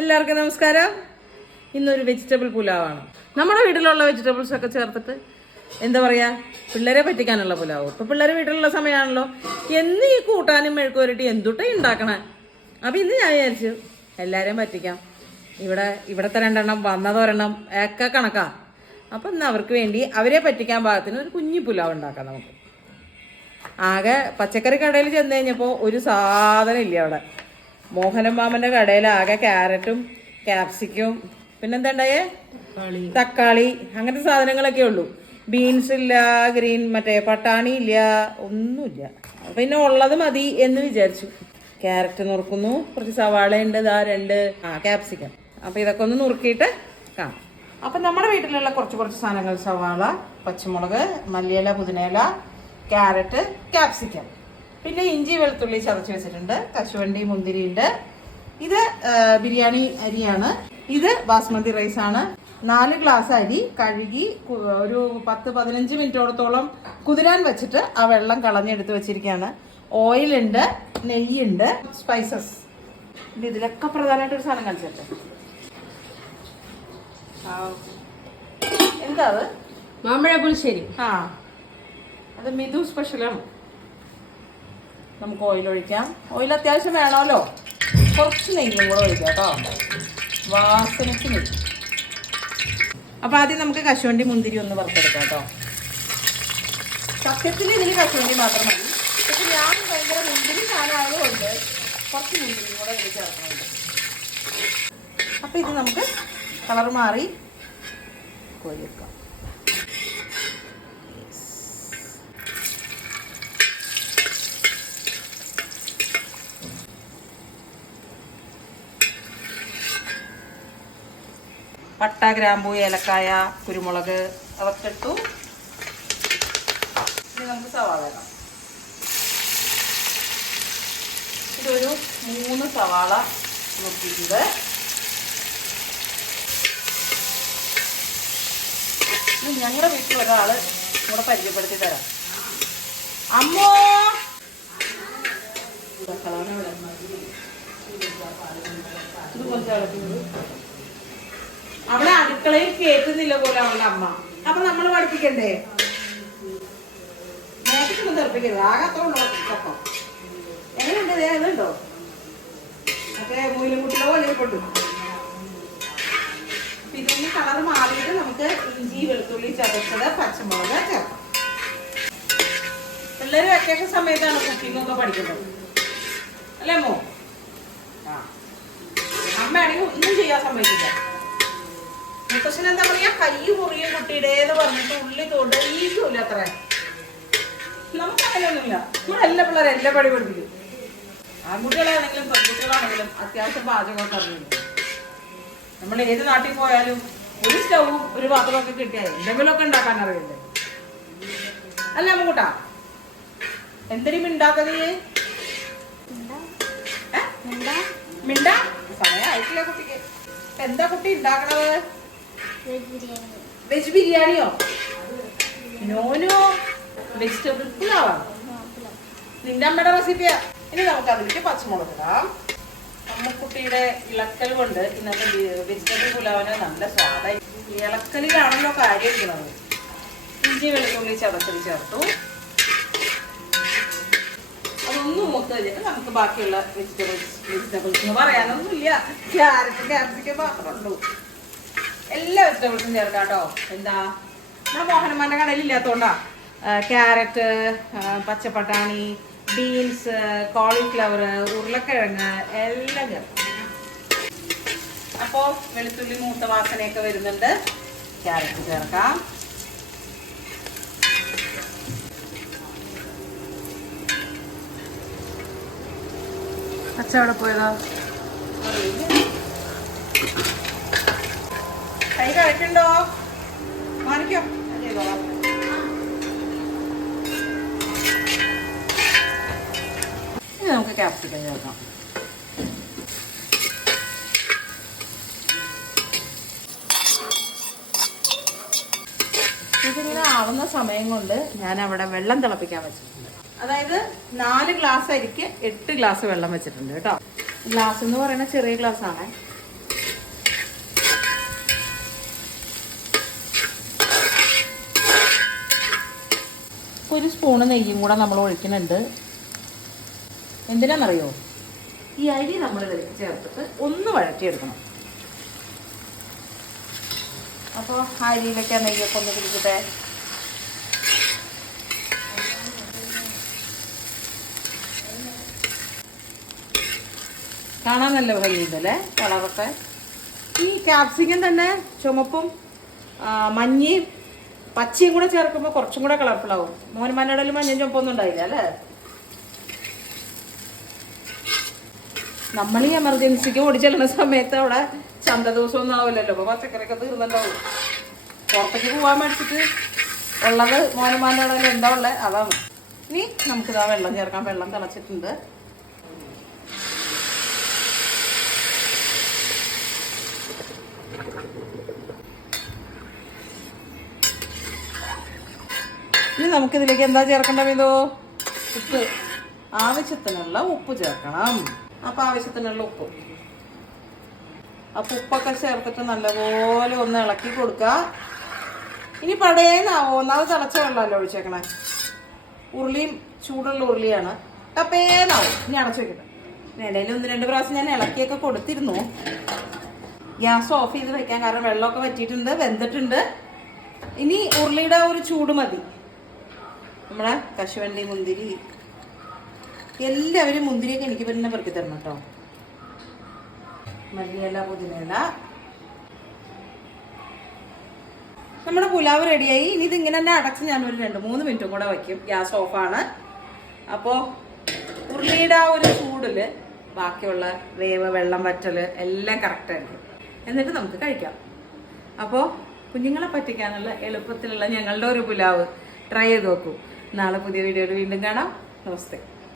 എല്ലാവർക്കും നമസ്കാരം. ഇന്നൊരു വെജിറ്റബിൾ പുലാവാണ്. നമ്മുടെ വീട്ടിലുള്ള വെജിറ്റബിൾസ് ഒക്കെ ചേർത്തിട്ട് എന്താ പറയാ പിള്ളേരെ പറ്റിക്കാനുള്ള പുലാവ്. ഇപ്പൊ പിള്ളേരെ വീട്ടിലുള്ള സമയമാണല്ലോ എന്ന് ഈ കൂട്ടാനും മെഴുക്കുവരട്ടി എന്തുട്ടേ ഉണ്ടാക്കണേ അപ്പൊ ഇന്ന് ഞാൻ വിചാരിച്ചു എല്ലാരെയും പറ്റിക്കാം. ഇവിടെ ഇവിടത്തെ രണ്ടെണ്ണം വന്നതൊരെണ്ണം ഒക്കെ കണക്കാ. അപ്പൊ ഇന്ന് അവർക്ക് വേണ്ടി അവരെ പറ്റിക്കാൻ പാകത്തിന് ഒരു കുഞ്ഞു പുലാവ് ഉണ്ടാക്കാം നമുക്ക്. ആകെ പച്ചക്കറി കടയിൽ ചെന്ന് കഴിഞ്ഞപ്പോൾ ഒരു സാധനം ഇല്ല അവിടെ. മോഹനൻ മാമന്റെ കടയിൽ ആകെ ക്യാരറ്റും ക്യാപ്സിക്കും. പിന്നെന്താ ഉണ്ടായേ തക്കാളി. അങ്ങനത്തെ സാധനങ്ങളൊക്കെ ഉള്ളൂ. ബീൻസ് ഇല്ല ഗ്രീൻ മറ്റേ പട്ടാണി ഇല്ല ഒന്നുമില്ല. പിന്നെ ഉള്ളത് മതി എന്ന് വിചാരിച്ചു. ക്യാരറ്റ് നുറുക്കുന്നു. കുറച്ച് സവാള ഉണ്ട് ഇതാ രണ്ട്. ആ ക്യാപ്സിക്കം. അപ്പൊ ഇതൊക്കെ ഒന്ന് നുറുക്കിയിട്ട് കാണാം. അപ്പൊ നമ്മുടെ വീട്ടിലുള്ള കുറച്ച് കുറച്ച് സാധനങ്ങൾ. സവാള പച്ചമുളക് മല്ലിയില പുതിനയില ക്യാരറ്റ് ക്യാപ്സിക്കം. പിന്നെ ഇഞ്ചി വെളുത്തുള്ളി ചതച്ച് വെച്ചിട്ടുണ്ട് കശുവണ്ടി മുന്തിരി ഉണ്ട് ഇത് ബിരിയാണി അരിയാണ്. ഇത് ബാസ്മതി റൈസ് ആണ് നാല് ഗ്ലാസ് അരി കഴുകി ഒരു പത്ത് പതിനഞ്ച് മിനിറ്റോടത്തോളം കുതിരാൻ വെച്ചിട്ട് ആ വെള്ളം കളഞ്ഞെടുത്ത് വെച്ചിരിക്കുകയാണ്. ഓയിലുണ്ട് നെയ്യുണ്ട് സ്പൈസസ് ഇതിലൊക്കെ പ്രധാനമായിട്ട് ഒരു സാധനം കളിച്ചിട്ട് എന്താ അത്? മാമ്പഴ പുളിശ്ശേരി. ആ അത് മിഥു സ്പെഷ്യലാണ് നമുക്ക് ഓയിൽ ഒഴിക്കാം. ഓയിൽ അത്യാവശ്യം വേണമല്ലോ. കുറച്ച് നെയ്യും കൂടെ ഒഴിക്കാം കേട്ടോ. വാസനയ്ക്ക് നെയ്യ്. അപ്പം ആദ്യം നമുക്ക് കശുവണ്ടി മുന്തിരി ഒന്ന് വറുത്തെടുക്കാം കേട്ടോ. സത്യത്തിൽ ഇതിൽ കശുവണ്ടി മാത്രം മതി. പക്ഷെ ഞാൻ ഭയങ്കര മുന്തിരി ഞാനായതുകൊണ്ട് കുറച്ച് മുന്തിരി കൂടെ ഇതിൽ ചേർക്കുന്നുണ്ട്. അപ്പം ഇത് നമുക്ക് കളർ മാറി കോരിയെടുക്കാം പട്ട ഗ്രാമ്പൂ ഏലക്കായ കുരുമുളക് അതൊക്കെ ഇട്ടു. ഇനി നമുക്ക് സവാള ഇടാം. ഇതൊരു മൂന്ന് സവാള നോക്കിയിട്ടുണ്ട്. ഞങ്ങളുടെ വീട്ടിൽ ഒരാൾ കൂടെ പരിചയപ്പെടുത്തി തരാം. അമ്മോ! ഇത് കുറച്ച് അടുക്കളയിൽ കേട്ടുന്നില്ല പോലെ അവളുടെ അമ്മ. അപ്പൊ നമ്മൾ പഠിപ്പിക്കണ്ടേ? നേരത്തെ തെറപ്പിക്കരുത്. ആകത്തോണ്ടോ ഒപ്പം എങ്ങനെയുണ്ട് ഇതുണ്ടോ? മറ്റേ മൂലമുട്ടിലോ പോലെ പൊട്ടു പിന്നെ കളർ മാറിയിട്ട് നമുക്ക് ഇഞ്ചി വെളുത്തുള്ളി ചതച്ചത് പച്ചമുളക് ചേർക്കാം പിള്ളേര് വെക്കേഷൻ സമയത്താണ് കുക്കിംഗ് ഒക്കെ പഠിക്കുന്നത്. അല്ലേ മോ? ആ. അമ്മയാണെങ്കിൽ ഒന്നും ചെയ്യാൻ സമ്മതിക്കില്ല. മുത്തശ്ശൻ എന്താ പറയാ കൈ മുറിയും കുട്ടിയുടെ എന്ന് പറഞ്ഞിട്ട് ഉള്ളി തൊടയില്ല അത്ര. നമുക്ക് അങ്ങനെയൊന്നുമില്ല നമ്മുടെ എല്ലാ പിള്ളേരും എല്ലാ പടി പഠിപ്പിക്കും. ആൺകുട്ടികളാണെങ്കിലും പെൺകുട്ടികളാണെങ്കിലും അത്യാവശ്യം പാചകമൊക്കെ അറിയില്ല നമ്മൾ ഏത് നാട്ടിൽ പോയാലും ഒരു സ്റ്റൗവും ഒരു പാത്രമൊക്കെ കിട്ടിയാൽ എന്തെങ്കിലുമൊക്കെ ഉണ്ടാക്കാൻ അറിയില്ലേ? അല്ല അമ്മൂട്ടാ എന്തിനും ഉണ്ടാക്കത് മിണ്ട. സമയം ആയിട്ടില്ല കുട്ടിക്ക്. എന്താ കുട്ടി ഉണ്ടാക്കണത്? വെജ് ബിരിയാണിയോ നോനോ വെജിറ്റബിൾ പുലാവാണ് നിന്റെ അമ്മയുടെ റെസിപ്പിയാ ഇനി നമുക്ക് അതിലേക്ക് പച്ചമുളക് ഇടാം. അമ്മക്കുട്ടിയുടെ ഇളക്കൽ കൊണ്ട് ഇന്നത്തെ വെജിറ്റബിൾ പുലാവിന് നല്ല സ്വാദായി. ഇളക്കലിലാണല്ലോ കാര്യം ഇരിക്കുന്നത്. ഇഞ്ചി വെളുത്തുള്ളി ചതച്ചത് ചേർത്തു. അതൊന്നും മൂത്ത് കഴിഞ്ഞിട്ട് നമുക്ക് ബാക്കിയുള്ള വെജിറ്റബിൾസ് വെജിറ്റബിൾസ് എന്ന് പറയാനൊന്നുമില്ല. ക്യാരറ്റ് ക്യാപ്സിക്കം മാത്രമേ ഉള്ളൂ. വെജിറ്റബിൾസും ചേർക്കാം കേട്ടോ എന്താ? ഞാൻ മോഹനമാരുടെ കടയിൽ ക്യാരറ്റ് പച്ചപ്പട്ടാണി ബീൻസ് കോളിഫ്ലവർ ഉരുളക്കിഴങ്ങ് എല്ലാം ചേർക്കാം. അപ്പോൾ വെളുത്തുള്ളി മൂത്ത വാസനയൊക്കെ വരുന്നുണ്ട്. ക്യാരറ്റ് ചേർക്കാം. അച്ഛ പോയതാ? കഴിക്കണ്ടോ? മാനിക്കോ. ഇനി നമുക്ക് ക്യാപ്സിക്കം ചേർക്കാം. ഇതിങ്ങനെ ആവുന്ന സമയം കൊണ്ട് ഞാൻ അവിടെ വെള്ളം തിളപ്പിക്കാൻ വെച്ചിട്ടുണ്ട്. അതായത് നാല് ഗ്ലാസ് അരിക്ക് എട്ട് ഗ്ലാസ് വെള്ളം വെച്ചിട്ടുണ്ട് കേട്ടോ. ഗ്ലാസ് എന്ന് പറയുന്ന ചെറിയ ഗ്ലാസ് ആണ് ഒരു സ്പൂണ് നെയ്യും കൂടെ നമ്മൾ ഒഴിക്കുന്നുണ്ട്. എന്തിനാണെന്നറിയോ ഈ അരി നമ്മൾ ചേർത്തിട്ട് ഒന്ന് വഴറ്റിയെടുക്കണം. അപ്പോൾ അരിയിലൊക്കെ നെയ്യൊക്കെ ഒന്ന് പിടിക്കട്ടെ കാണാൻ നല്ല ഭംഗിയുണ്ടല്ലേ? കളറൊക്കെ. ഈ ക്യാപ്സിക്കം തന്നെ ചുമപ്പും മഞ്ഞയും പച്ചയും കൂടെ ചേർക്കുമ്പോൾ കുറച്ചും കൂടെ കളർഫുൾ ആവും. മോൻ മഞ്ഞടലും മഞ്ഞയും ചുമപ്പൊന്നും ഉണ്ടായില്ല അല്ലേ? നമ്മൾ ഈ എമർജൻസിക്ക് ഓടി ചെല്ലുന്ന സമയത്ത് അവിടെ ചന്ത ദിവസമൊന്നും ആവില്ലല്ലോ. അപ്പൊ പച്ചക്കറിയൊക്കെ തീർന്നുണ്ടാവും പുറത്തേക്ക് പോവാൻ മേടിച്ചിട്ട് ഉള്ളത് ഇടയിൽ എന്താ ഉള്ളത് അതാണ്. ഇനി നമുക്കിതാ വെള്ളം ചേർക്കാം. വെള്ളം തിളച്ചിട്ടുണ്ട്. ഇനി നമുക്കിതിലേക്ക് എന്താ ചേർക്കേണ്ട ഇതോ ഉപ്പ്. ആവശ്യത്തിനുള്ള ഉപ്പ് ചേർക്കണം. അപ്പൊ ആവശ്യത്തിനുള്ള ഉപ്പ്. അപ്പൊ ഉപ്പൊക്കെ ചേർത്തിട്ട് നല്ലപോലെ ഒന്ന് ഇളക്കി കൊടുക്കുക ഇനി പടേന്നാവോ ഒന്നാമത് തിളച്ച വെള്ളമല്ലോ ഒഴിച്ചേക്കണേ? ഉരുളിയും ചൂടുള്ള ഉരുളിയാണ്. ടപ്പേന്നാവും ഇനി അടച്ചു വെക്കട്ടെ. ഇടയിൽ ഒന്ന് രണ്ട് പ്രാവശ്യം ഞാൻ ഇളക്കിയൊക്കെ കൊടുത്തിരുന്നു. ഗ്യാസ് ഓഫ് ചെയ്ത് വെക്കാൻ കാരണം വെള്ളമൊക്കെ വറ്റിയിട്ടുണ്ട് വെന്തിട്ടുണ്ട്. ഇനി ഉരുളിയുടെ ഒരു ചൂട് മതി. നമ്മുടെ കശുവണ്ടി മുന്തിരി. എല്ലാവരും മുന്തിരിയൊക്കെ എനിക്ക് പറ്റുന്ന പെറുക്കി തരണം കേട്ടോ. മല്ലിയില പുതിനയില. നമ്മുടെ പുലാവ് റെഡിയായി. ഇനി ഇതിങ്ങനെ തന്നെ അടച്ച് ഞാൻ ഒരു രണ്ട് മൂന്ന് മിനിറ്റും കൂടെ വയ്ക്കും. ഗ്യാസ് ഓഫാണ്. അപ്പോൾ ഉരുളിയുടെ ആ ഒരു ചൂടിൽ ബാക്കിയുള്ള വേവ് വെള്ളം വറ്റൽ എല്ലാം കറക്റ്റായിരിക്കും എന്നിട്ട് നമുക്ക് കഴിക്കാം. അപ്പോൾ കുഞ്ഞുങ്ങളെ പറ്റിക്കാനുള്ള എളുപ്പത്തിലുള്ള ഞങ്ങളുടെ ഒരു പുലാവ് ട്രൈ ചെയ്ത് നോക്കൂ. നാളെ പുതിയ വീഡിയോയിൽ വീണ്ടും കാണാം. നമസ്തേ.